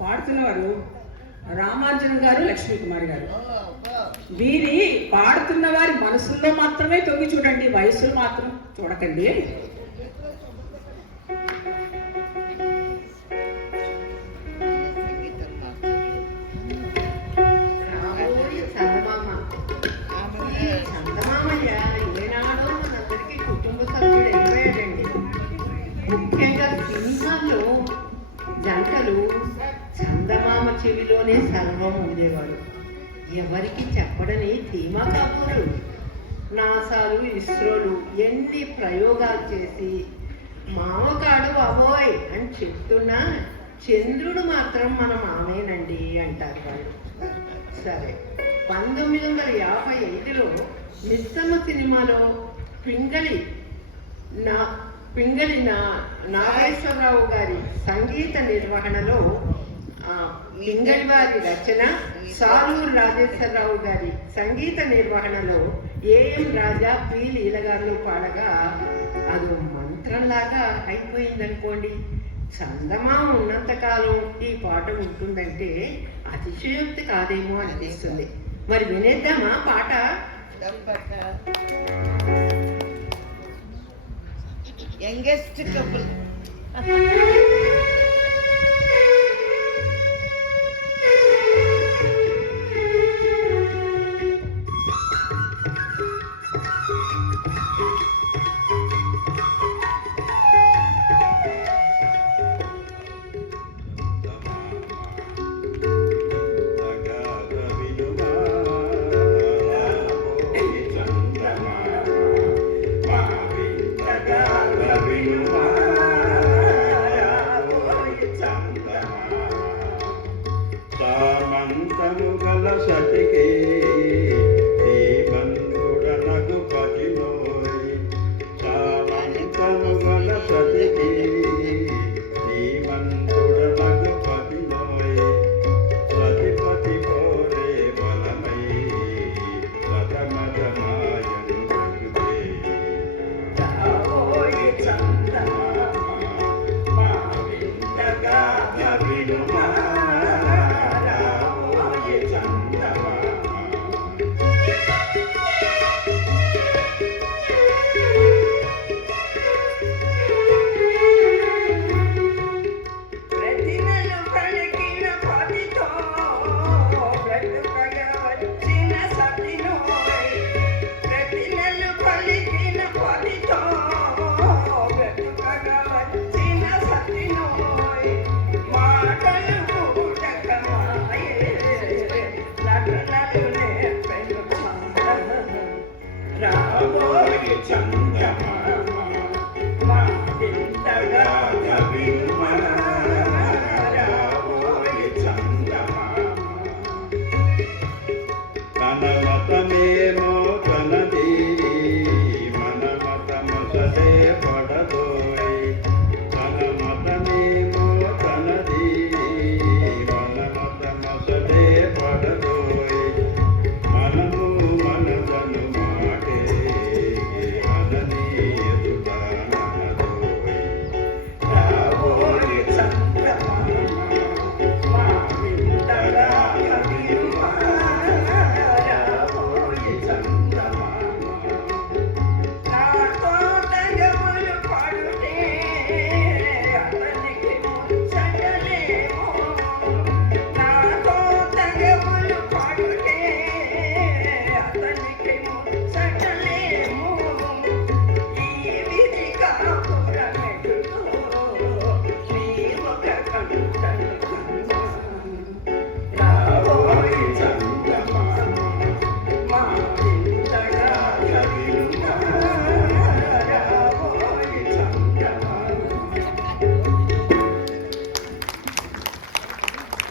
పాడుతున్నవారు రామార్జున గారు, లక్ష్మీ కుమారి గారు. వీరి పాడుతున్న వారి మనసుల్లో మాత్రమే తొంగి చూడండి, వయసులో మాత్రం చూడకండి. ముఖ్యంగా సినిమాల్లో జంటలు చందమామ చెవిలోనే సర్వం ఉండేవాడు. ఎవరికి చెప్పడని ధీమా కబూరు, నాసాలు, ఇస్రోలు ఎన్ని ప్రయోగాలు చేసి మామకాడు అవోయ్ అని చెప్తున్నా చంద్రుడు మాత్రం మన మామేనండి అంటారు వాళ్ళు. సరే, 1955లో మిస్సమ్మ సినిమాలో పింగళి నాగేశ్వరరావు గారి సంగీత నిర్వహణలో పింగళి వారి రచన, సాలూరు రాజేశ్వరరావు గారి సంగీత నిర్వహణలో ఏఎం రాజా, పి లీల గారు పాడగా అదో మంత్రంలాగా అయిపోయిందనుకోండి. చందమామ ఉన్నంతకాలం ఈ పాట ఉంటుందంటే అతిశయోక్తి కాదేమో అనిపిస్తుంది. మరి వినేద్దామా పాట? Youngest couple. సామంతము గల సఖ